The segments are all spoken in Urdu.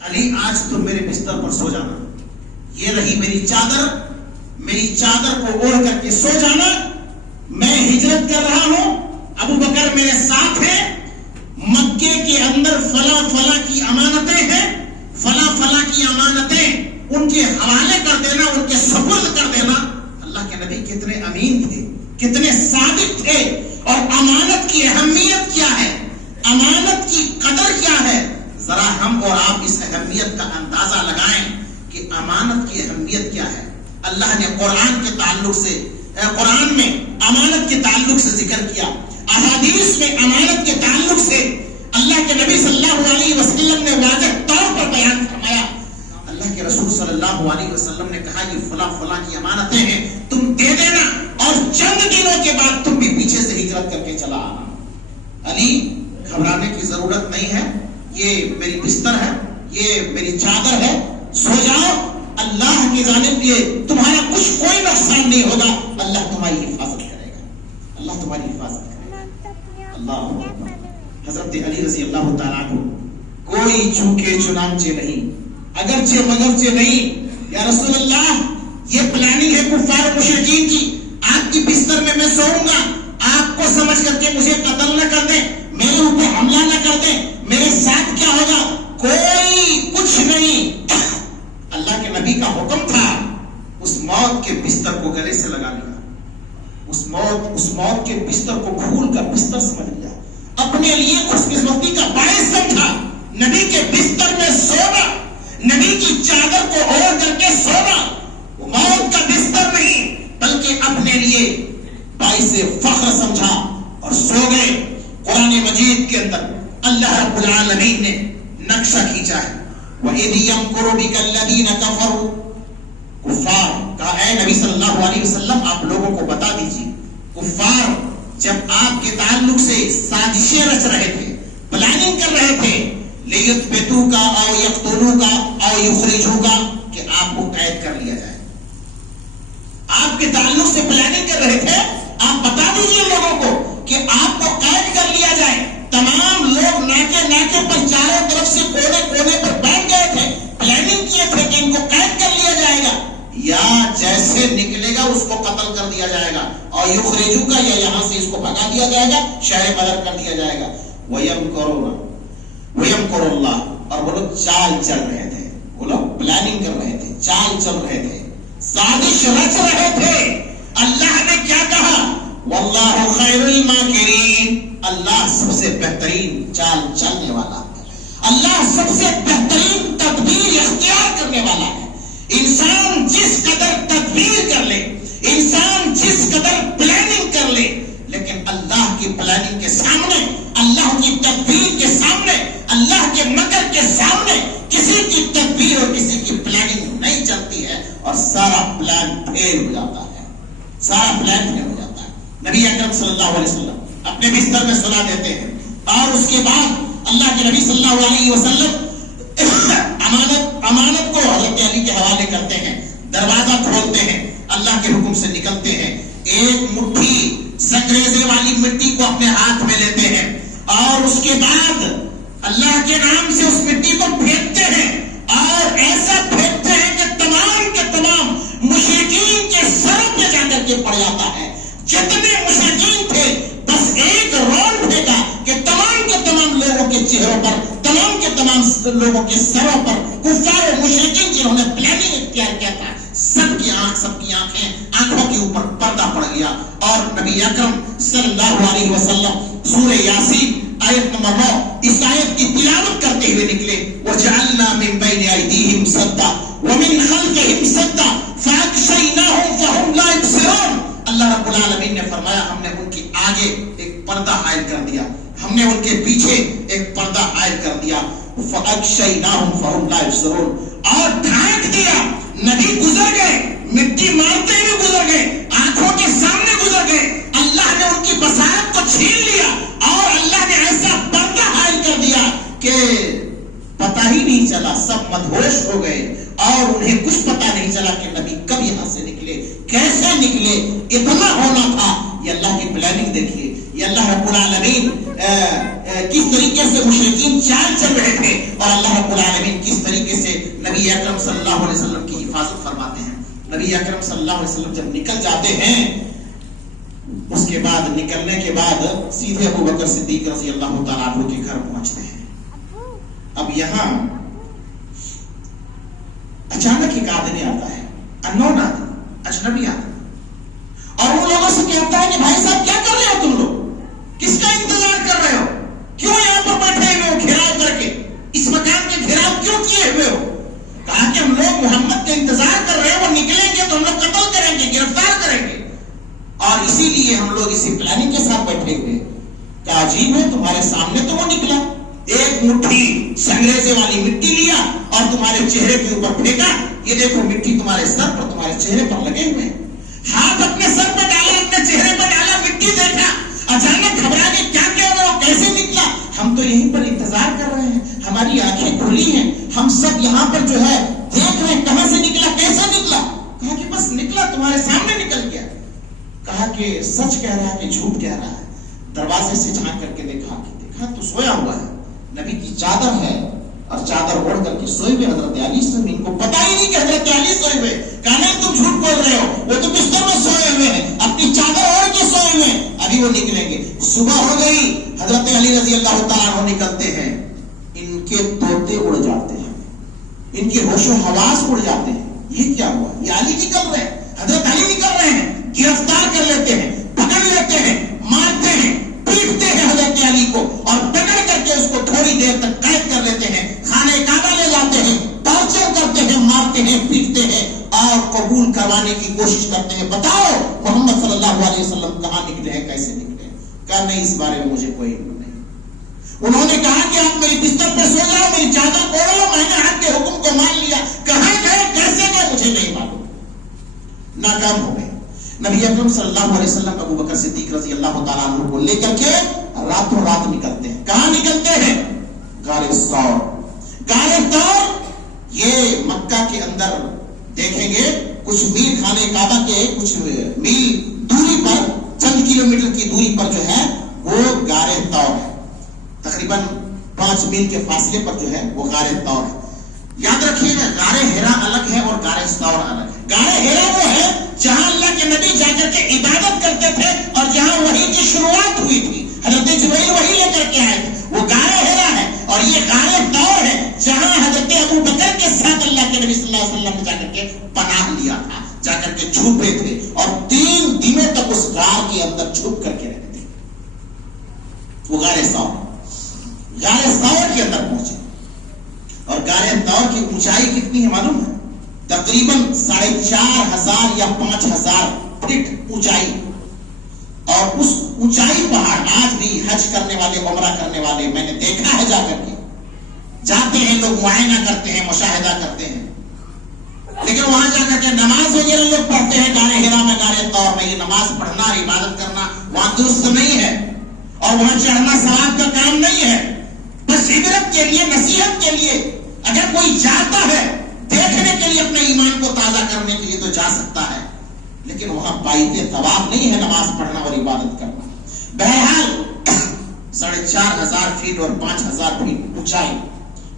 علی آج تم میرے بستر پر سو جانا، یہ رہی میری چادر کو اوڑھ کر کے سو جانا، میں ہجرت کر رہا ہوں، ابو بکر میرے ساتھ ہے، مکے کے اندر فلاں فلاں کی امانتیں ہیں، فلاں فلاں کی امانتیں ان کے حوالے کر دینا، ان کے سپرد کر دینا۔ اللہ کے نبی کتنے امین تھے، کتنے صادق تھے، اور امانت کی اہمیت کیا ہے، امانت کی قدر کیا ہے، ذرا ہم اور آپ اس اہمیت کا اندازہ لگائیں کہ امانت کی اہمیت کیا ہے۔ اللہ نے قرآن کے تعلق سے، قرآن میں امانت کے تعلق سے ذکر کیا، احادیث میں امانت کے تعلق سے اللہ کے نبی صلی اللہ علیہ وسلم نے واضح طور پر بیان فرمایا۔ اللہ کے رسول صلی اللہ علیہ وسلم نے کہا یہ فلاں فلاں کی امانتیں ہیں، تم دے دینا، اور چند دنوں کے بعد تم بھی پیچھے سے ہجرت کر کے چلا آنا۔ علی گھبرانے کی ضرورت نہیں ہے، یہ میری بستر ہے، یہ میری چادر ہے، سو جاؤ، اللہ کی جانب یہ تمہارا کوئی نقصان نہیں ہوگا، اللہ تمہاری حفاظت کرے گا، اللہ تمہاری حفاظت کرے گا۔ اللہ حضرت علی رضی اللہ تعالیٰ عنہ کوئی چونکے چنانچہ نہیں، اگرچہ مگرچہ نہیں، یا رسول اللہ یہ پلاننگ ہے کفار و مشرکین کی، آپ کی بستر میں سوؤں گا، آپ کو سمجھ کر کے مجھے قتل نہ کر دیں، میرے اوپر حملہ نہ کر دیں، میرے ساتھ کیا ہوگا، کوئی کچھ نہیں۔ اللہ کے نبی کا حکم تھا، اس موت کے بستر کو گلے سے لگا لیا، اس موت کے بستر کو پھول کا بستر سمجھ لیا، اپنے لیے خوش قسمتی کا باعث سمجھا۔ نبی کے بستر میں سونا، نبی کی چادر کو اوڑھ کر کے سونا، وہ موت کا بستر نہیں بلکہ اپنے لیے باعث فخر سمجھا اور سو گئے۔ قرآن مجید کے اندر اللہ رب العالمین نے نقشہ کھینچا ہے، وَإِذْ يَمْكُرُ بِكَ الَّذِينَ كَفَرُوا، کفار کہا اے نبی صلی اللہ علیہ وسلم آپ لوگوں کو بتا دیجیے، کفار جب آپ کے تعلق سے سازشیں رچ رہے تھے، پلاننگ کر رہے تھے، لِيُثْبِتُوكَ أَوْ يَقْتُلُوكَ أَوْ يُخْرِجُوكَ، کہ آپ کو قید کر لیا جائے، آپ کے تعلق سے پلاننگ کر رہے تھے، آپ بتا دیجیے لوگوں کو کہ آپ کو قید کر لیا جائے۔ تمام لوگ ناکے پر چاروں طرف سے کونے پر بیٹھ گئے تھے، پلاننگ کیے تھے کہ ان کو قید کر لیا جائے گا، یا جیسے نکلے گا اس کو قتل کر دیا جائے گا، اور یخرجوکا، یا یہاں سے اس کو بھگا دیا جائے گا، شہر بدر کر دیا جائے گا۔ وَيَمْكُرُ اللَّهُ، اور وہ لوگ چال چل رہے تھے، وہ لوگ پلاننگ کر رہے تھے، چال چل رہے تھے، سازش رچ رہے تھے۔ اللہ نے کیا کہا، وَاللَّهُ خَيْرُ الْمَاكِرِينَ، اللہ سب سے بہترین چال چلنے والا ہے، اللہ سب سے بہترین تدبیر اختیار کرنے والا ہے۔ انسان جس قدر تدبیر کر لے، انسان جس قدر پلاننگ کر لے، لیکن اللہ کی پلاننگ کے سامنے، اللہ کی تدبیر کے سامنے، اللہ کے مکر کے سامنے کسی کی تدبیر اور کسی کی پلاننگ نہیں چلتی ہے، اور سارا پلان فیل ہو جاتا ہے، سارا پلان فیل ہو جاتا ہے۔ نبی اکرم صلی اللہ علیہ وسلم اپنے بستر میں سلا دیتے ہیں، اور اس کے بعد اللہ کے نبی صلی اللہ علیہ وسلم امانت کو حضرت علی کے حوالے کرتے ہیں، دروازہ کھولتے ہیں، اللہ کے حکم سے نکلتے ہیں، ایک مٹھی سنگریزے والی مٹی کو اپنے ہاتھ میں لیتے ہیں، اور اس کے بعد اللہ کے نام سے اس مٹی کو پھینکتے ہیں، اور ایسا پھینکتے ہیں کہ تمام کے تمام مشرکین کے سر پہ جا کر کے پڑ جاتا ہے۔ جتنے مشرکین تھے بس ایک رول پھینکا کہ تمام کے تمام لوگوں کے چہروں پر، تمام کے تمام لوگوں کے سروں پر، کفار و مشرکین جنہوں نے پلاننگ اختیار کیا تھا، سب کی آنکھوں کے اوپر پردہ پڑ گیا، اور نبی اکرم صلی اللہ علیہ وسلم سورہ یاسین آیت نمبر 9 اس آیت کی تلاوت کرتے ہوئے نکلے، وَجَعَلْنَا مِن بَيْنِ أَيْدِيهِمْ سَدًّا وَمِن خَلْفِهِمْ سَدًّا فَأَغْشَيْنَاهُمْ فَهُمْ لَا يُبْصِرُونَ۔ اللہ رب العالمین نے فرمایا ہم نے ان کے آگے ایک پردہ عائد کر دیا، ہم نے ان کے پیچھے ایک پردہ عائد کر دیا، فَأَغْشَيْنَاهُمْ فَهُمْ لَا يُبْصِرُونَ، اور ڈھانک دیا، نبی گزر گئے، مٹی مارتے ہوئے گزر گئے، آنکھوں کے سامنے گزر گئے، اللہ نے ان کی بصارت کو چھین لیا، اور اللہ نے ایسا پردہ عائد کر دیا کہ پتہ ہی نہیں چلا، سب مدہوش ہو گئے، اور انہیں کچھ پتہ نہیں چلا کہ نبی کب یہاں سے نکلے، کیسے نکلے، اتنا ہونا تھا۔ یہ اللہ کی پلاننگ دیکھیے، یہ اللہ رب العالمین کس طریقے سے مشرکین چال چل رہے تھے، اور اللہ رب العالمین کس طریقے نبی اکرم صلی اللہ علیہ وسلم کی حفاظت فرماتے ہیں. نبی اکرم صلی اللہ علیہ وسلم جب نکل جاتے ہیں, اس کے بعد نکلنے کے بعد سیدھے ابو بکر صدیق رضی اللہ تعالیٰ عنہ کے گھر پہنچتے ہیں. اب یہاں اچانک ایک آدمی آتا ہے, انون آدمی, اجنبی آدمی, اور ان لوگوں سے کہتا ہے کہ بھائی صاحب کیا کر رہے ہو تم لوگ, کس کا انتظار کر رہے ہو, کیوں یہاں پر بیٹھے ہوئے ہو گھیراؤ کر کے, اس مکان کے گھیراؤ کیوں کیے ہوئے ہو؟ کہا کہ ہم لوگ محمد کا انتظار کر رہے ہیں, وہ نکلیں گے تو ہم لوگ قتل کریں گے, گرفتار کریں گے, اور اسی لیے ہم لوگ اسی پلاننگ کے ساتھ بیٹھے ہوئے. کہا عجیب ہے, تمہارے سامنے تو وہ نکلا, ایک مٹھی سنگریزے والی مٹی لیا اور تمہارے چہرے کے اوپر پھینکا, یہ دیکھو مٹی تمہارے سر پر, تمہارے چہرے پر لگے ہوئے ہیں. ہاتھ اپنے سر پر ڈالا, اپنے چہرے پر ڈالا, مٹی دیکھا, اچانک گھبرا کے کیا کہہ رہے ہو, کیسے نکلا؟ ہم تو یہیں پر انتظار کر رہے ہیں, ہماری آنکھیں کھلی ہیں, ہم سب یہاں پر جو ہے دیکھ رہے ہیں کہاں سے نکلا, کیسے نکلا؟ کہا کہ بس نکلا, تمہارے سامنے نکل گیا. کہا کہ سچ کہہ رہا ہے کہ جھوٹ کہہ رہا ہے؟ دروازے سے جھانک کر کے دیکھا تو سویا ہوا ہے, نبی کی چادر ہے اور چادر اوڑھ کر کے سوئے ہوئے حضرت علی سے, ان کو پتا ہی نہیں کہ حضرت علی سوئے ہوئے. کہا نہیں تم جھوٹ بول رہے ہو, وہ تو بستر میں سوئے ہوئے ہیں, اپنی چادر اوڑھ کے سوئے ہوئے ہیں, ابھی وہ نکلیں گے. صبح ہو گئی, حضرت علی رضی اللہ تعالیٰ عنہ نکلتے ہیں, ان کے طوطے اڑ جاتے ہیں, ان کے ہوش و حواس اڑ جاتے ہیں. یہ کیا ہوا؟ یہ علی نکل رہے ہیں, حضرت علی نکل رہے ہیں, گرفتار کر لیتے ہیں, پکڑ لیتے ہیں, مارتے ہیں, پیٹتے ہیں حضرت علی کو, اور پکڑ کر کے اس کو تھوڑی دیر تک قید کر لیتے ہیں, خانہ کعبہ لے جاتے ہیں, ٹارچر کرتے ہیں, مارتے ہیں, پیٹتے ہیں, اور قبول کروانے کی کوشش کرتے ہیں. بتاؤ محمد صلی اللہ علیہ وسلم کہاں نکلے ہیں, کیسے نکلے ہیں؟ کہا نہیں, اس بارے میں مجھے کوئی علم نہیں. انہوں نے کہا کہ آپ میری بستر پر سو جاؤ, میری چادر اوڑھو, میں نے آپ کے حکم کو مان لیا. کہاں گئے, کیسے گئے, مجھے نہیں معلوم. ناکام ہو گئے. نبی اکرم صلی اللہ علیہ وسلم ابو بکر صدیق رضی اللہ تعالیٰ عنہ کو لے کر کے راتوں رات نکلتے ہیں. کہاں نکلتے ہیں؟ غار ثور. غار ثور یہ مکہ کے اندر دیکھیں گے کچھ میل, خانہ کعبہ کے کچھ میل دوری پر, چند کلومیٹر کی دوری پر جو ہے وہ غار ثور ہے. تقریباً 5 میل کے فاصلے پر جو ہے وہ غار ثور ہے. یاد رکھیے گا, غار ہرا الگ ہے اور غار ثور الگ ہے. غار ہرا وہ ہے جہاں اللہ کے نبی جا کر کے عبادت کرتے تھے اور جہاں وحی کی شروعات ہوئی تھی, حضرت جبرائیل وحی لے کر کے آئے تھے, وہ غار ہرا ہے. اور یہ غار ثور ہے جہاں حضرت ابو بکر کے ساتھ اللہ کے نبی صلی اللہ علیہ وسلم نے جا کر کے پناہ لیا تھا, جا کر کے چھپے تھے, اور 3 دنوں تک اس غار کے اندر چھپ کر کے رہتے تھے. وہ غار ثور, غار ثور کے اندر پہنچے. اور غار ثور کی اونچائی کتنی ہے معلوم ہے؟ تقریباً 4,500 یا 5,000 فٹ اونچائی. اور اس اونچائی پہاڑ آج بھی حج کرنے والے, عمرہ کرنے والے, میں نے دیکھا ہے, جا کر کے جاتے ہیں لوگ, معائنہ کرتے ہیں, مشاہدہ کرتے ہیں, لیکن وہاں جا کر کے نماز وغیرہ لوگ پڑھتے ہیں غار ہرا میں, غار ثور میں. یہ نماز پڑھنا, عبادت کرنا وہاں درست نہیں ہے, اور وہاں چڑھنا ثواب کا کام نہیں ہے. بس عبرت کے لیے, نصیحت کے لیے اگر کوئی جاتا ہے, دیکھنے کے لیے, اپنے ایمان کو تازہ کرنے کے لیے تو جا سکتا ہے, لیکن وہاں باعث ثواب نہیں ہے نماز پڑھنا اور عبادت کرنا. بہرحال 4,500 فٹ اور 5,000 فٹ اونچائی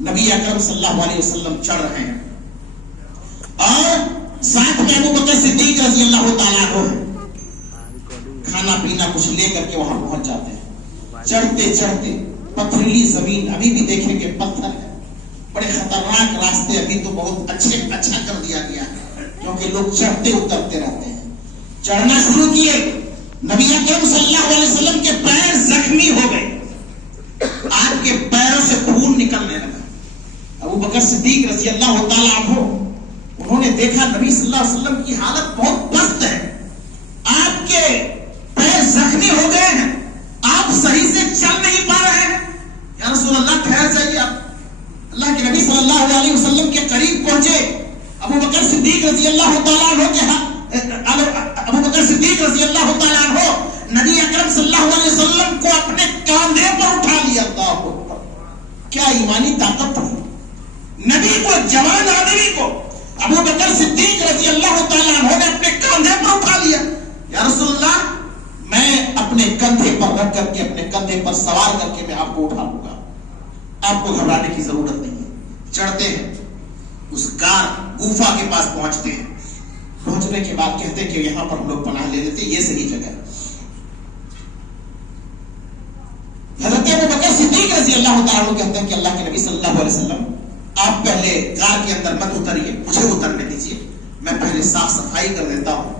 نبی اکرم صلی اللہ علیہ وسلم چڑھ رہے ہیں, اور ساتھ میں ابو بکر صدیق رضی اللہ تعالیٰ عنہ کھانا پینا کچھ لے کر کے وہاں پہنچ جاتے ہیں. چڑھتے چڑھتے پتھریلی زمین, ابھی بھی دیکھیں کہ پتھر ہے, بڑے خطرناک راستے, ابھی تو بہت اچھا کر دیا گیا ہے کیونکہ لوگ چڑھتے اترتے رہتے ہیں. چڑھنا شروع کیے, نبی اکرم صلی اللہ علیہ وسلم کے پیر زخمی ہو گئے, آپ کے پیروں سے خون نکلنے لگا. ابو بکر صدیق رضی اللہ تعالیٰ عنہ انہوں نے دیکھا نبی صلی اللہ علیہ وسلم کی حالت بہت پست ہے, آپ کے پیر زخمی ہو گئے ہیں, آپ صحیح سے چل نہیں پا رہے ہیں. یا رسول اللہ ٹھہر جائیے. آپ اللہ کے نبی صلی اللہ علیہ وسلم کے قریب پہنچے. ابو بکر صدیق رضی اللہ تعالیٰ عنہ ابو بکر صدیق رضی اللہ تعالیٰ عنہ نبی اکرم صلی اللہ علیہ وسلم کو اپنے کاندھے پر اٹھا لیا. اللہ اکبر, کیا ایمانی طاقت تھی. نبی کو, جوان آدمی کو ابو بکر صدیق رضی اللہ تعالیٰ عنہ نے اپنے کاندھے پر اٹھا لیا. یا رسول اللہ, میں اپنے کندھے پر رکھ کر کے, اپنے کندھے پر سوار کر کے میں آپ کو اٹھا لوں گا, آپ کو گھبرانے کی ضرورت نہیں ہے. چڑھتے ہیں, اس غار گوفا کے پاس پہنچتے ہیں. پہنچنے کے بعد کہتے ہیں کہ یہاں پر ہم لوگ پناہ لے لیتے, یہ صحیح جگہ ہے. حضرت ابوبکر صدیق رضی اللہ تعالیٰ عنہ کہتے ہیں کہ اللہ کے نبی صلی اللہ علیہ وسلم آپ پہلے غار کے اندر مت اتریے, مجھے اترنے دیجیے, میں پہلے صاف صفائی کر دیتا ہوں,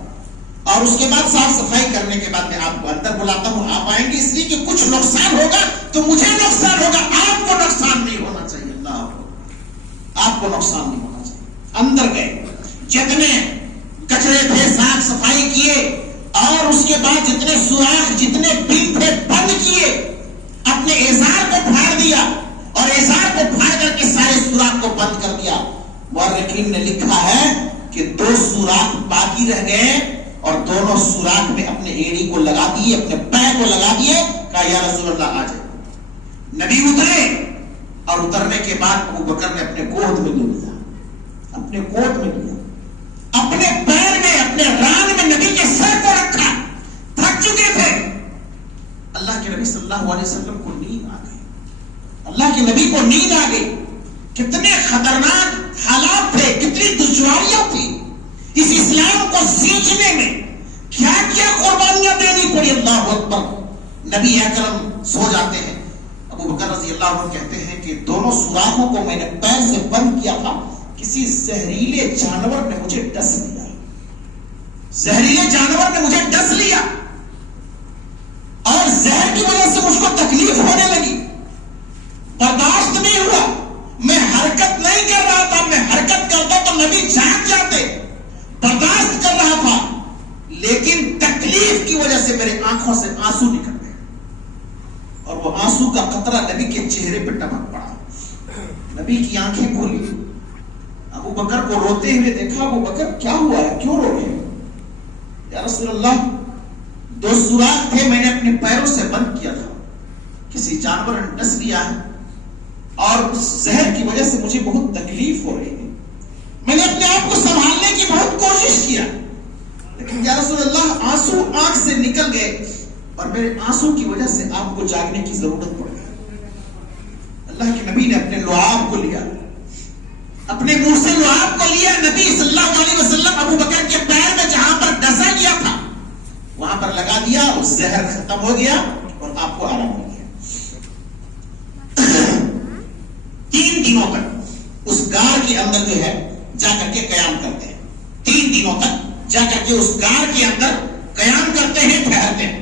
اور اس کے بعد صاف صفائی کرنے کے بعد میں آپ کو اندر بلاتا ہوں. آپ آئیں گے اس لیے کہ کچھ نقصان ہوگا تو مجھے نقصان ہوگا, آپ کو نقصان نہیں ہونا چاہیے. اللہ آپ کو نقصان نہیں ہونا چاہیے. اندر گئے, جتنے کچرے تھے صاف صفائی کیے, اور اس کے بعد جتنے سوراخ جتنے بل تھے بند کیے, اپنے ازار کو پھاڑ دیا اور ازار کو پھاڑ کر کے سارے سوراخ کو بند کر دیا. مورخین نے لکھا ہے کہ 2 سوراخ باقی رہ گئے, اور دونوں سوراخ میں اپنے ایڑی کو لگا دیے, اپنے پیر کو لگا دیے, کہا یا رسول اللہ آ جائے. نبی اترے, اور اترنے کے بعد ابوبکر نے اپنے گود میں لے لیا, اپنے گود میں لیا, اپنے پیر میں اپنے ران میں نبی کے سر کو رکھا. تھک چکے تھے. اللہ کے نبی صلی اللہ علیہ وسلم کو نیند آ گئی, اللہ کے نبی کو نیند آ گئی. کتنے خطرناک حالات تھے, کتنی دشواریاں تھی اس اسلام کو سیکھنے میں, کیا کیا قربانیاں دینی پڑی. اللہ اکبر. نبی اکرم سو جاتے ہیں. ابوبکر رضی اللہ عنہ کہتے ہیں کہ دونوں سوراخوں کو میں نے پیر سے بند کیا تھا, کسی زہریلے جانور نے مجھے ڈس لیا, زہریلے جانور نے مجھے ڈس لیا, اور زہر کی وجہ سے مجھ کو تکلیف ہونے لگی, برداشت نہیں ہوا. میں حرکت نہیں کر رہا تھا, میں حرکت کرتا تو نبی جاگ جاتے. برداشت کر رہا تھا, لیکن تکلیف کی وجہ سے میرے آنکھوں سے آنسو نکل گئے, اور وہ آنسو کا قطرہ نبی کے چہرے پہ ٹپک پڑا. نبی کی آنکھیں کھلی. ابوبکر کو روتے ہوئے دیکھا. ابوبکر کیا ہوا ہے, کیوں رو رہے ہیں؟ یا رسول اللہ 2 سوراخ تھے, میں نے اپنے پیروں سے بند کیا تھا, کسی جانور نے ڈس لیا ہے, اور اس زہر کی وجہ سے مجھے بہت تکلیف ہو رہی ہے. میں نے اپنے آپ کو سنبھالنے کی بہت کوشش کیا, لیکن یا رسول اللہ آنسو آنکھ سے نکل گئے, اور میرے آنسو کی وجہ سے آپ کو جاگنے کی ضرورت پڑ گئی. اللہ کے نبی نے اپنے لعاب کو لیا, اپنے منہ سے لعاب کو لیا. نبی صلی اللہ علیہ وسلم ابوبکر کے پیر میں جہاں پر ڈسا گیا تھا وہاں پر لگا دیا, اس زہر ختم ہو گیا اور آپ کو آرام ہو گیا. 3 دنوں تک اس غار کے اندر جو ہے جا کر کے قیام کرتے ہیں. 3 دنوں تک جا کر کے اس غار کے اندر قیام کرتے ہیں, ٹھہرتے ہیں.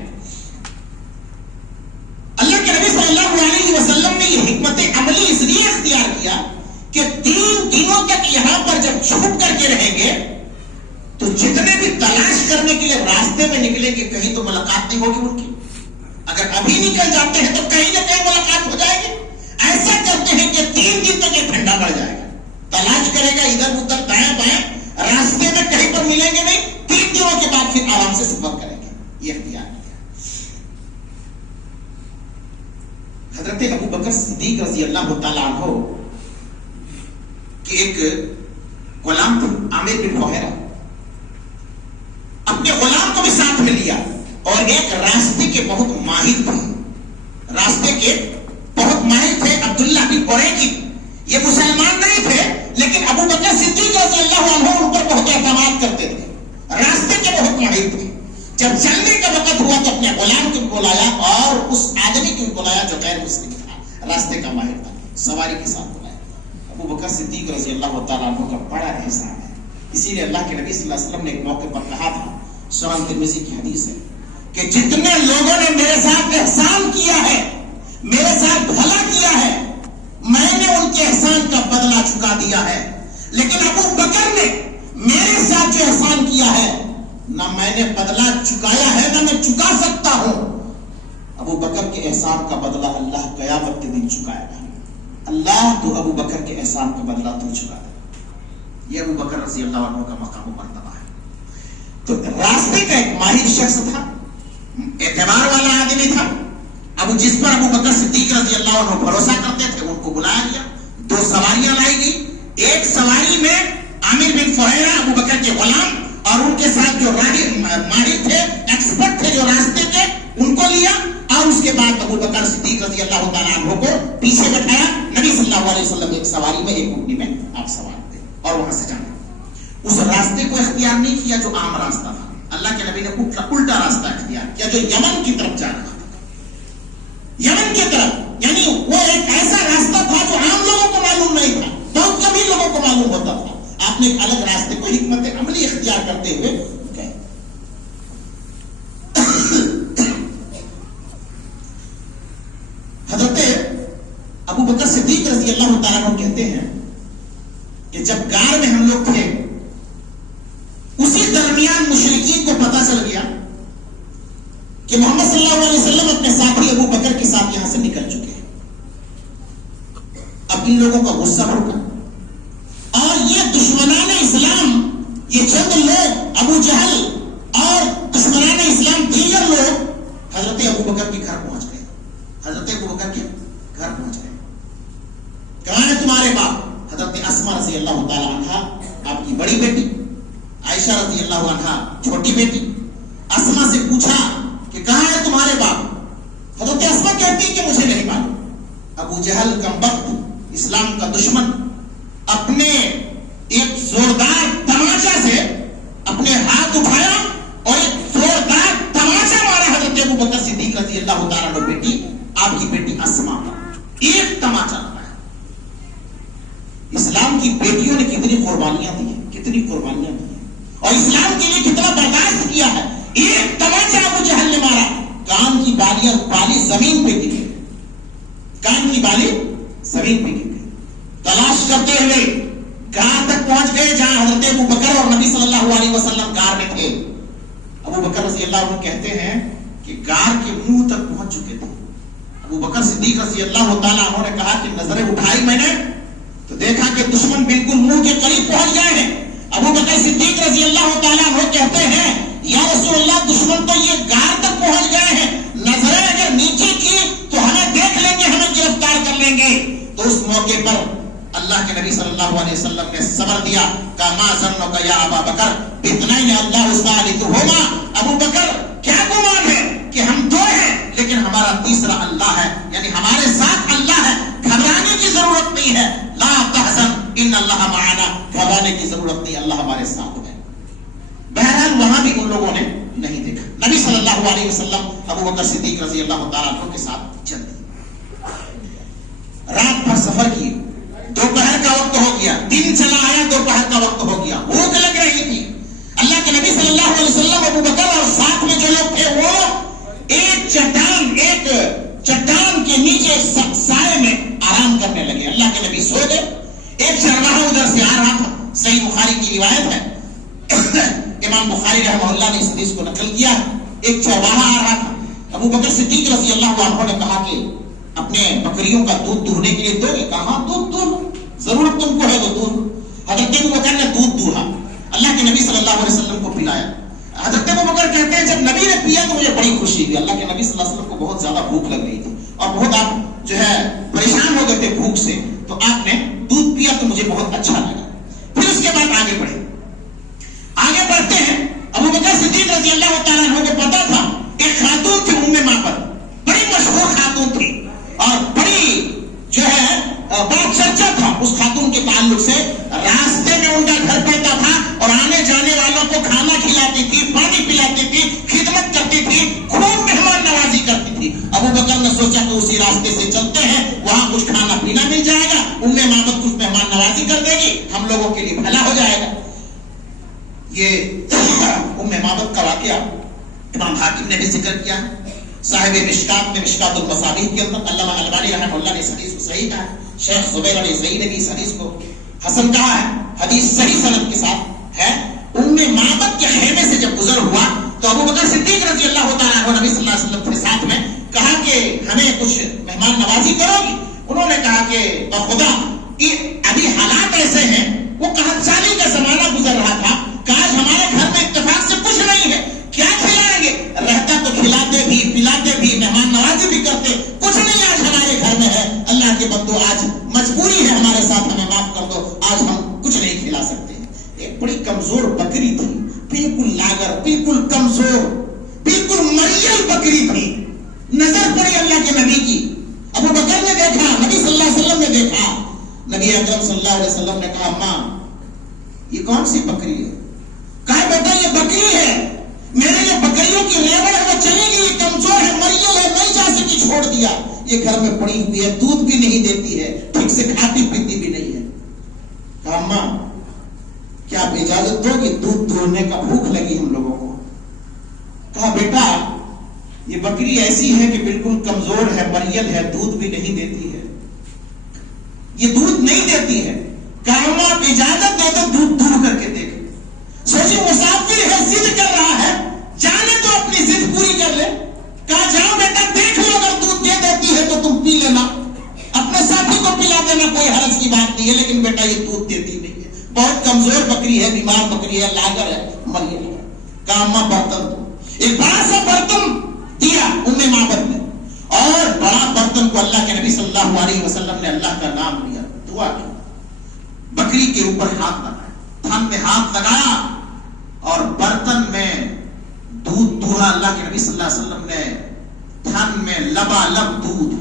اللہ کے نبی صلی اللہ علیہ وسلم نے یہ حکمت عملی اس لیے اختیار کیا کہ 3 دنوں تک یہاں پر جب چھپ کر کے رہیں گے تو جتنے بھی تلاش کرنے کے لیے راستے میں نکلیں گے, کہیں تو ملاقات نہیں ہوگی ان کی. اگر ابھی نکل جاتے ہیں تو کہیں نہ کہیں ملاقات ہو جائے گی. ایسا کرتے ہیں کہ 3 دن تک یہ ٹھنڈا پڑ جائے گا, تلاش کرے گا ادھر ادھر دائیں بائیں, راستے میں کہیں پر ملیں گے نہیں. 3 دنوں کے بعد پھر آرام سے سفر کریں گے. یہ اختیار کیا. حضرت ابوبکر صدیق رضی اللہ تعالیٰ عنہ کہ ایک غلام تھے عامر بن فہیرہ, اپنے غلام کو بھی ساتھ میں لیا, اور ایک راستے کے بہت ماہر تھے, راستے کے بہت ماہر تھے عبداللہ بن قریقی. یہ مسلمان نہیں تھے, لیکن ابوبکر صدیق رضی اللہ عنہ ان پر بہت اعتماد کرتے تھے, راستے کے بہت ماہر تھے. جب چلنے کا وقت ہوا تو اپنے غلام کو بلایا, اور اس آدمی کو بھی بلایا جو غیر مسلم تھا, راستے کا ماہر تھا, سواری کے ساتھ بلایا. ابوبکر صدیق رضی اللہ تعالیٰ عنہ کا بڑا احسان ہے. اسی لیے اللہ کے نبی صلی اللہ علیہ وسلم نے ایک موقع پر کہا تھا, سنن ترمذی کی حدیث ہے, کہ جتنے لوگوں نے میرے ساتھ احسان کیا ہے, میرے ساتھ بھلا کیا ہے, میں نے ان کے احسان کا بدلہ چکا دیا ہے. لیکن ابوبکر نے میرے ساتھ جو احسان کیا ہے, نہ میں نے بدلہ چکایا ہے نہ میں چکا سکتا ہوں. ابوبکر کے احسان کا بدلہ اللہ قیامت کے دن چکائے گا. اللہ تو ابوبکر کے احسان کا بدلہ تو چکا دے. یہ ابوبکر رضی اللہ عنہ کا مقام و مرتبہ ہے. تو راستے کا ایک ماہر شخص تھا, اعتبار والا آدمی تھا. اب جس پر ابوبکر صدیق رضی اللہ عنہ بھروسہ کرتے تھے ان کو بلایا گیا. 2 سواریاں لائی گئی. ایک سواری میں عامر بن فہیرہ ابوبکر کے غلام, اور ان کے ساتھ جو ماہر تھے, ایکسپرٹ تھے جو راستے کے, ان کو لیا. اور اس کے بعد ابوبکر صدیق رضی اللہ تعالیٰ عنہ کو پیچھے بٹھایا. نبی صلی اللہ علیہ وسلم ایک سواری میں, ایک اونٹنی میں آپ سوار تھے. اور وہاں سے جانا. اس راستے کو اختیار نہیں کیا جو عام راستہ تھا. اللہ کے نبی نے الٹا راستہ اختیار کیا جو یمن کی طرف جا رہا تھا. یمن کی طرف, یعنی وہ ایک ایسا راستہ تھا جو عام لوگوں کو معلوم نہیں تھا, بہت کم ہی لوگوں کو معلوم ہوتا تھا. آپ نے ایک الگ راستے کو حکمت عملی اختیار کرتے ہوئے گئے. حضرت ابو بکر صدیق رضی اللہ تعالیٰ عنہ کہتے ہیں کہ جب غار میں ہم لوگ تھے, اسی درمیان مشرکین کو پتا چل گیا کہ محمد صلی اللہ علیہ وسلم اپنے ساتھی ابو بکر کے ساتھ یہاں سے نکل چکے ہیں. اب ان لوگوں کا غصہ بھڑکا, اور یہ دشمنان اسلام, یہ چند لوگ ابو جہل اور دشمنان اسلام دیگر لوگ حضرت ابو بکر کے گھر پہنچ گئے. حضرت ابو بکر کے گھر پہنچ گئے. کہاں ہے تمہارے باپ؟ حضرت اسما رضی اللہ تعالی عنہا آپ کی بڑی بیٹی, عائشہ رضی اللہ عنہا چھوٹی بیٹی, اسما سے پوچھا کہ کہاں ہے تمہارے باپ؟ حضرت اسما کہتی کہ مجھے نہیں معلوم. ابو جہل کمبخت, اسلام کا دشمن, اپنے ایک زوردار تماچا سے اپنے ہاتھ اٹھایا اور ایک زوردار تماچا مارا حضرت ابو بکر صدیق رضی اللہ تعالیٰ عنہ بیٹی, آپ کی بیٹی اسما پر ایک تماچا لگایا. اسلام کی بیٹیوں نے کتنی قربانیاں دی ہیں, کتنی قربانیاں دی ہیں, اور اسلام کے لیے کتنا برداشت کیا ہے. ایک تماچا ابو جہل نے مارا, کان کی بالی زمین پہ گر گئی, کان کی بالی زمین پہ گر گئی. تلاش کرتے ہوئے غار تک پہنچ گئے جہاں حضرت ابو بکر اور نبی صلی اللہ علیہ وسلم غار میں تھے. ابو بکر رضی اللہ عنہ کہتے ہیں کہ غار کے منہ تک پہنچ چکے تھے. ابو بکر صدیق رضی اللہ تعالیٰ عنہ نے کہا کہ نظریں اٹھائی میں نے تو دیکھا کہ دشمن بالکل منہ کے قریب پہنچ گئے ہیں. ابو بکر صدیق رضی اللہ تعالیٰ عنہ کہتے ہیں یا رسول اللہ, دشمن تو یہ غار تک پہنچ گئے ہیں, نظریں اگر نیچے کی تو ہمیں دیکھ لیں گے, ہمیں گرفتار کر لیں گے. تو اس موقع پر اللہ کے نبی صلی اللہ علیہ وسلم نے صبر دیا. کہا ما ظنک یا ابا بکر باثنین اللہ ثالثہما. ابو بکر کیا گمان ہے کہ ہم دو ہیں لیکن ہمارا تیسرا اللہ ہے, یعنی ہمارے ساتھ اللہ ہے, گھبرانے کی ضرورت نہیں ہے. لا تحزن ان اللہ معنا, گھبرانے کی ضرورت نہیں, اللہ ہمارے ساتھ ہے. بہرحال وہاں بھی ان لوگوں نے نہیں دیکھا. نبی صلی اللہ علیہ وسلم ابو بکر صدیق رضی اللہ تعالیٰ عنہ کے ساتھ چل دیے. رات بھر سفر کیے, دوپہر کا وقت ہو گیا, دن چلا آیا, دوپہر کا وقت ہو گیا, بھوک لگ رہی تھی. اللہ کے نبی صلی اللہ علیہ وسلم, ابو بکر اور ساتھ میں جو لوگ تھے وہ ایک چٹان کے نیچے سائے میں آرام کرنے لگے. اللہ کے نبی سو گئے. ایک چرواہا ادھر سے آ رہا تھا, صحیح بخاری کی روایت ہے, امام بخاری رحمہ اللہ نے اس حدیث کو نقل کیا. ایک چرواہا آ رہا تھا. ابو بکر صدیق رضی اللہ عنہ نے کہا کہ اپنے بکریوں کا دودھ دوہنے کے لیے دو گے؟ کہا دودھ دو, ضرورت تم کو ہے تو دودھ. حضرت ابو بکر نے دودھ دوہا, اللہ کے نبی صلی اللہ علیہ وسلم کو پلایا. حضرت ابو بکر کہتے ہیں جب نبی نے پیا تو مجھے بڑی خوشی ہوئی. اللہ کے نبی صلی اللہ علیہ وسلم کو بہت زیادہ بھوک لگ رہی تھی اور بہت آپ جو ہے پریشان ہو گئے تھے بھوک سے, تو آپ نے دودھ پیا تو مجھے بہت اچھا لگا. پھر اس کے بعد آگے بڑھتے ہیں. ابو بکر صدیق رضی اللہ تعالیٰ عنہ کو پتا تھا ایک خاتون تھی ام معبد, بڑی مشہور خاتون تھی اور بڑی جو ہے بہت چرچا تھا اس خاتون کے تعلق سے. راستے میں ان کا گھر پڑتا تھا اور آنے جانے والوں کو کھانا کھلاتی تھی, پانی پلاتی تھی, خدمت کرتی تھی, خوب مہمان نوازی کرتی تھی. ابو بکر نے سوچا کہ اسی راستے سے چلتے ہیں, وہاں کچھ کھانا پینا مل جائے گا, ام معبد کچھ مہمان نوازی کر دے گی, ہم لوگوں کے لیے بھلا ہو جائے گا. یہ ام معبد کا واقعہ امام حاکم نے بھی ذکر کیا, صاحب مشکات میں مشکات المصابیح کے اندر علامہ البانی رحمہ اللہ نے اس حدیث کو صحیح کہا ہے. شیخ زبیر علی زئی نے بھی اس حدیث کو حسن کہا ہے. حدیث صحیح سند کے ساتھ ہے. ام معبد کے خیمے سے جب گزر ہوا تو ابو بکر صدیق رضی اللہ تعالیٰ عنہ نبی صلی اللہ علیہ وسلم کے ساتھ میں کہا کہ ہمیں کچھ مہمان نوازی کرو گی؟ انہوں نے کہا کہ بخدا ابھی حالات ایسے ہیں, وہ قحط سالی کا زمانہ گزر رہا تھا, کاش ہمارے گھر میں اتفاق سے کچھ نہیں ہے, کیا کھلائیں گے؟ رہتا تو کھلاتے بھی پلاتے بھی مہمان نوازی بھی کرتے, کچھ نہیں آج ہمارے گھر میں ہے. اللہ کے بندو آج مجبوری ہے ہمارے ساتھ, ہمیں معاف کر دو, آج ہم کچھ نہیں کھلا سکتے. ایک بڑی کمزور بکری تھی, بالکل لاغر, بالکل کمزور, بالکل مریل بکری تھی. نظر پڑی اللہ کے نبی کی. ابو بکر نے دیکھا, نبی صلی اللہ علیہ وسلم نے دیکھا. نبی اکرم صلی اللہ علیہ وسلم نے کہا ماں یہ کون سی بکری ہے؟ کہا بیٹا یہ بکری ہے، میرے جو بکریوں کی ریوڑ ہے وہ چلی گئی، کمزور ہے، مریض ہے، نہیں جا سکی، چھوڑ دیا، یہ گھر میں پڑی ہوئی ہے، دودھ بھی نہیں دیتی ہے، ٹھیک سے کھاتی پیتی بھی نہیں ہے۔ کہا ماں کیا آپ اجازت دو کہ دودھ دوہنے کا بھوک لگی ہم لوگوں کو؟ کہا بیٹا یہ بکری ایسی ہے کہ بالکل کمزور ہے، مریض ہے، دودھ بھی نہیں دیتی ہے، یہ دودھ نہیں دیتی ہے۔ کہا ماں آپ اجازت دے تو دودھ دور کر کے دیکھ۔ سوچی مسافر ہے، ضد کر رہا ہے، جانے تو اپنی ضد پوری کر لے۔ کہا جاؤ بیٹا دیکھ لو، اگر دودھ دے دیتی ہے تو تم پی لینا، اپنے ساتھی کو پلا دینا، کوئی حرج کی بات نہیں ہے، لیکن بیٹا یہ دودھ دیتی نہیں ہے، بہت کمزور بکری ہے، بیمار بکری ہے، لاغر ہے، مریض ہے۔ کہا ماں برتن دو۔ ایک بڑا سا برتن دیا معبد نے، اور بڑا برتن کو اللہ کے نبی صلی اللہ علیہ وسلم نے اللہ کا نام لیا، دعا کی، بکری کے اوپر ہاتھ لگایا، تھن میں ہاتھ لگایا اور برتن میں دودھ دوہا۔ اللہ کے نبی صلی اللہ علیہ وسلم نے تھن میں لبالب دودھ،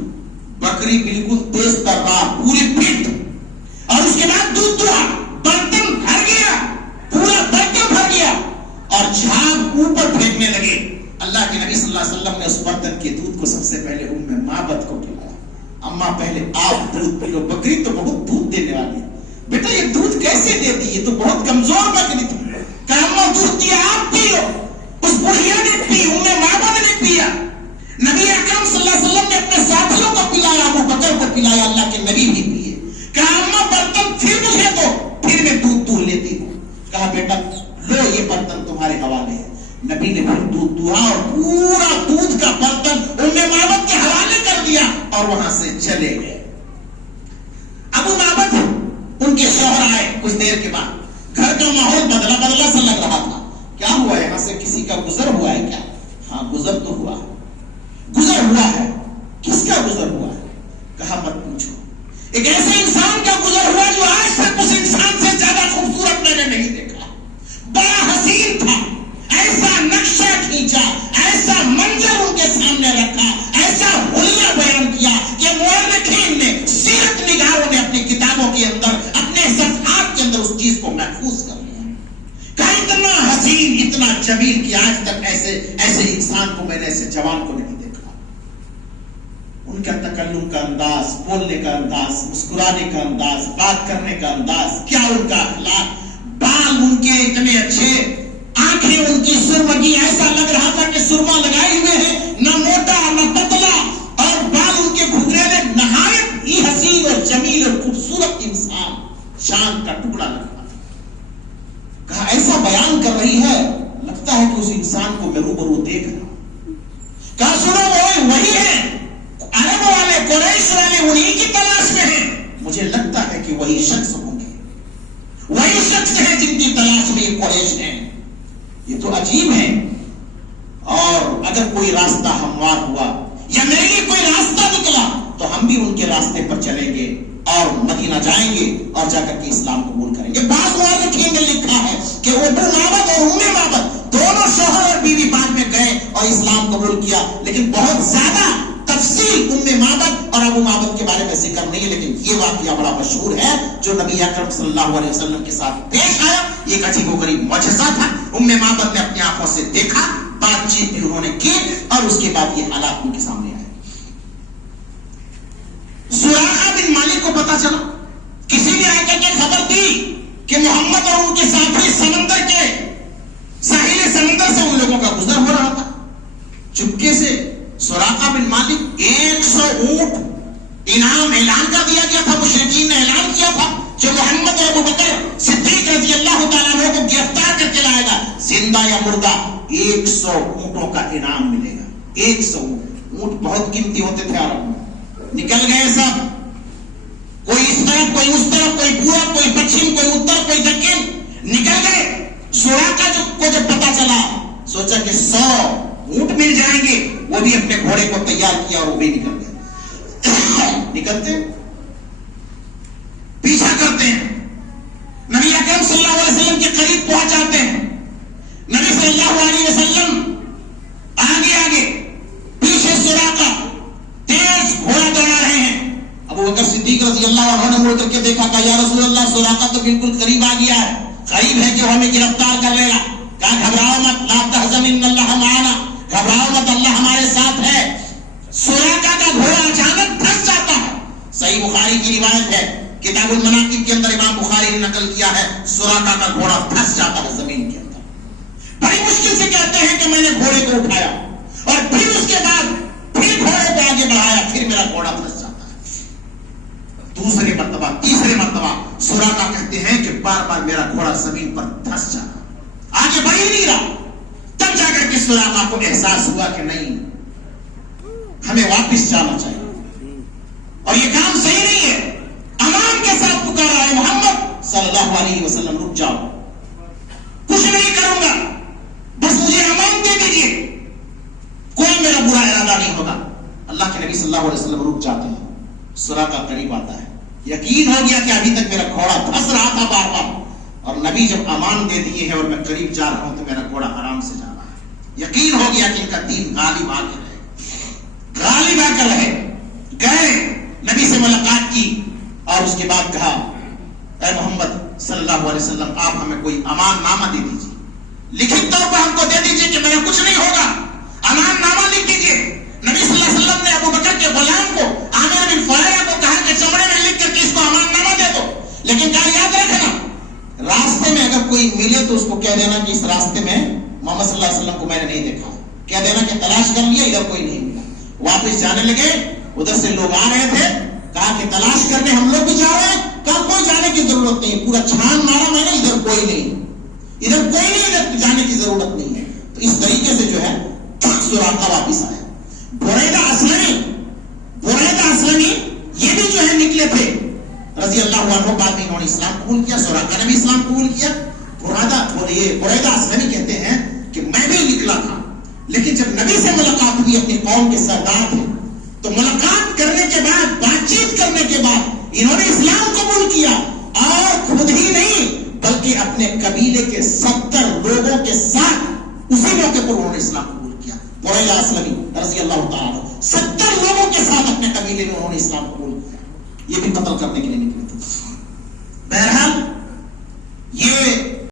بکری بالکل تیز تر رہا، پوری پٹ، اور اس کے بعد دودھ دوہا، برتن بھر گیا، پورا برتن بھر گیا، اور جھاگ اوپر پھینکنے لگے۔ اللہ کے نبی صلی اللہ علیہ وسلم نے اس برتن کے دودھ کو سب سے پہلے معبد کو پلایا۔ اماں پہلے آپ دودھ پی لو، بکری تو بہت دودھ دینے والی ہے، بیٹا یہ دودھ کیسے دیتی، یہ تو بہت کمزور بکری تھی۔ کہا اماں دودھ دیا، آپ پی لو۔ اس بڑھیا نے پی، معبد نے پیا۔ نبی اکرم صلی اللہ علیہ وسلم نے اپنے ساتھیوں کو پلایا، ابو بکر کو پلایا، اللہ کے نبی بھی پیے۔ کہا اماں برتن پھر مجھے دو، پھر میں دودھ دو لیتی ہوں۔ کہا بیٹا لو یہ برتن تمہارے حوالے ہے۔ نبی نے پھر دودھ دہا اور پورا دودھ کا برتن معبد کے حوالے کر دیا اور وہاں سے چلے گئے۔ ابو معبد ان کے شوہر آئے کچھ دیر کے بعد، گھر کا ماحول بدلا بدلا سا لگ رہا تھا۔ کیا ہوا، یہاں سے کسی کا گزر ہوا ہے کیا؟ ہاں گزر تو ہوا، گزر ہوا ہے۔ کس کا گزر ہوا ہے؟ کہا مت پوچھو، ایک ایسے انسان کا گزر ہوا جو آج تک اس انسان سے زیادہ خوبصورت میں نے نہیں دیکھا، بڑا حسین تھا، ایسا نقشہ کھینچا، ایسا منظر ان کے سامنے رکھا، ایسا حلیہ بیان کیا کہ مورخین نے، سیرت نگاروں نے اپنی کتابوں کے اندر، اپنے صفحات کے اندر اس چیز کو محفوظ کر لیا۔ کہا اتنا حسین، اتنا جمیل کہ آج تک ایسے انسان کو میں نے، ایسے جوان کو نہیں دیکھا۔ ان کا تکلم کا انداز، بولنے کا انداز، مسکرانے کا انداز، بات کرنے کا انداز، کیا ان کا اخلاق، بال ان کے اتنے اچھے، آنکھیں ان کی سرمگی، ایسا لگ رہا تھا کہ سرما لگائے ہوئے ہیں، نہ موٹا نہ پتلا، اور بال ان کے گھگریلے، نہایت ہی حسین اور جمیل اور خوبصورت انسان، شان کا ٹکڑا لگ رہا تھا۔ کہا ایسا بیان کر رہی ہے، لگتا ہے کہ اس انسان کو میں روبرو دیکھ رہا ہوں۔ کہا سنو وہ وہی ہے، عرب والے، قریش والے انہی کی تلاش میں ہیں، مجھے لگتا ہے کہ وہی شخص ہوں گے، وہی شخص ہیں جن کی تلاش میں یہ قریش ہیں۔ یہ تو عجیب ہے، اور اگر کوئی راستہ ہموار ہوا یا میرے لیے کوئی راستہ نکلا تو ہم بھی ان کے راستے پر چلیں گے اور مدینہ جائیں گے اور جا کر کے اسلام قبول کریں گے۔ بعض مورخین نے لکھا ہے کہ ابو معبد اور معبد دونوں شوہر اور بیوی بعد میں گئے اور اسلام قبول کیا، لیکن بہت زیادہ تفصیل معبد اور ابو معبد کے بارے میں ذکر نہیں ہے، لیکن یہ واقعہ بڑا مشہور ہے جو نبی اکرم صلی اللہ علیہ وسلم کے ساتھ پیش آیا۔ یہ ایک عجیب و غریب معجزہ تھا، معبد نے اپنی آنکھوں سے دیکھا، بات چیت بھی انہوں نے کی، اور اس کے بعد یہ حالات ان کے سامنے آئے۔ سراقہ بن مالک کو پتا چلا، کسی نے آ کر کے خبر دی کہ محمد اور ان کے ساتھی سمندر کے ساحل سمندر سے ان لوگوں کا گزر ہو رہا تھا۔ چپکے سے سراقہ بن مالک 100 اونٹ انعام اعلان کر دیا گیا تھا، مشرکین نے اعلان کیا تھا جو محمد اور ابو بکر صدیق رضی اللہ تعالیٰ عنہ کو گرفتار کر کے لائے گا، زندہ یا مردہ 100 اونٹوں کا انعام ملے گا۔ 100 اونٹ بہت قیمتی ہوتے تھے عرب میں۔ نکل گئے سب، کوئی اس طرف کوئی اس طرف، کوئی پورب کوئی پچھم، کوئی اتر کوئی دکن، نکل گئے۔ سراقہ کو جب پتا چلا، سوچا کہ 100 اونٹ مل جائیں گے، وہ بھی اپنے گھوڑے کو تیار کیا اور وہ بھی نکل گئے۔ نکلتے پیچھا کرتے ہیں، نبی اکرم صلی اللہ علیہ وسلم کے قریب پہنچ جاتے ہیں۔ نبی صلی اللہ علیہ وسلم آگے آگے، پیچھے سراقہ تیز گھوڑا دوڑا رہے ہیں۔ ابو بکر صدیق رضی اللہ عنہ نے مڑ کر کے دیکھا کہ یا رسول اللہ، سراقہ تو بالکل قریب آ گیا ہے، قریب ہے کہ وہ ہمیں گرفتار کر لے گا. کہا گھبراؤ مت، لا تحزن ان اللہ معنا، گھبراؤ مت اللہ ہمارے ساتھ ہے. سراقہ کا گھوڑا اچانک پھنس جاتا ہے. صحیح بخاری کی روایت ہے، کتاب المناقب کے اندر امام بخاری نے نقل کیا ہے، سراقہ کا گھوڑا پھنس جاتا ہے زمین کے اندر. بڑی مشکل سے کہتے ہیں کہ میں نے گھوڑے کو اٹھایا اور پھر اس کے بعد پھر گھوڑے کو آگے بڑھایا، پھر میرا گھوڑا پھنس جاتا ہے. دوسری مرتبہ، تیسری مرتبہ سراقہ کہتے ہیں کہ بار بار میرا گھوڑا زمین پر پھنس جاتا، آگے بڑھ ہی نہیں رہا. تب جا کر کے سراقہ کو احساس ہوا کہ نہیں، ہمیں واپس جانا چاہیے اور یہ کام صحیح نہیں ہے. امان کے ساتھ پکارا ہے محمد صلی اللہ علیہ وسلم، رک جاؤ، کچھ نہیں کروں گا، بس مجھے امان دے دیجیے، کوئی میرا برا ارادہ نہیں ہوگا. اللہ کے نبی صلی اللہ علیہ وسلم رک جاتے ہیں. سراقہ قریب آتا ہے، یقین ہو گیا کہ ابھی تک میرا گھوڑا پھنس رہا تھا بار بار، اور نبی جب امان دے دیے ہیں اور میں قریب جا رہا ہوں تو میرا گھوڑا آرام سے جا رہا ہے. یقین ہو گیا کہ ان کا دین غالب آ کے رہے، غالب آ کر رہے. گئے، نبی سے ملاقات کی اور اس کے بعد کہا اے محمد صلی اللہ علیہ وسلم، آپ ہمیں کوئی امان نامہ دے دیجیے، لکھت طور پر ہم کو دے دیجیے کہ میرا کچھ نہیں ہوگا، امان نامہ لکھ دیجیے. نبی صلی اللہ علیہ وسلم نے ابو بکر کے غلام کو عامر بن فہیرہ کو کہا کہ چمڑے میں لکھ کر کے اس کو امان نامہ دے دو، لیکن کہا یاد رکھنا راستے میں اگر کوئی ملے تو اس کو کہہ دینا کہ اس راستے میں محمد صلی اللہ علیہ وسلم کو میں نے نہیں دیکھا، کہہ دینا کہ تلاش کر لیا، ادھر کوئی نہیں ملا. واپس جانے لگے، ادھر سے لوگ آ رہے تھے، کہا کہ تلاش کرنے ہم لوگ بھی جا رہے ہیں. کہا کوئی جانے کی ضرورت نہیں، پورا چھان مارا میں نے، ادھر کوئی نہیں، ادھر کوئی نہیں، ادھر جانے کی ضرورت نہیں ہے. تو اس طریقے سے جو ہے سراقہ واپس آیا. بریدہ اسلمی یہ بھی جو ہے نکلے تھے رضی اللہ عنہ، بعد میں انہوں نے اسلام قبول کیا، سراقہ نے بھی اسلام قبول کیا. بریدہ اسلمی کہتے ہیں کہ میں بھی نکلا تھا، لیکن جب نبی سے ملاقات ہوئی، اپنی قوم کے سردار تھے، تو ملاقات کرنے کے بعد، بات چیت کرنے کے بعد انہوں نے اسلام قبول کیا، اور خود ہی نہیں بلکہ اپنے قبیلے کے 70 لوگوں کے ساتھ اسی موقع پر انہوں نے اسلام قبول کیا. بریدہ اسلمی رضی اللہ تعالیٰ 70 لوگوں کے ساتھ اپنے قبیلے میں انہوں نے اسلام قبول کیا. یہ بھی قتل کرنے کے لیے نکلے تھے. بہرحال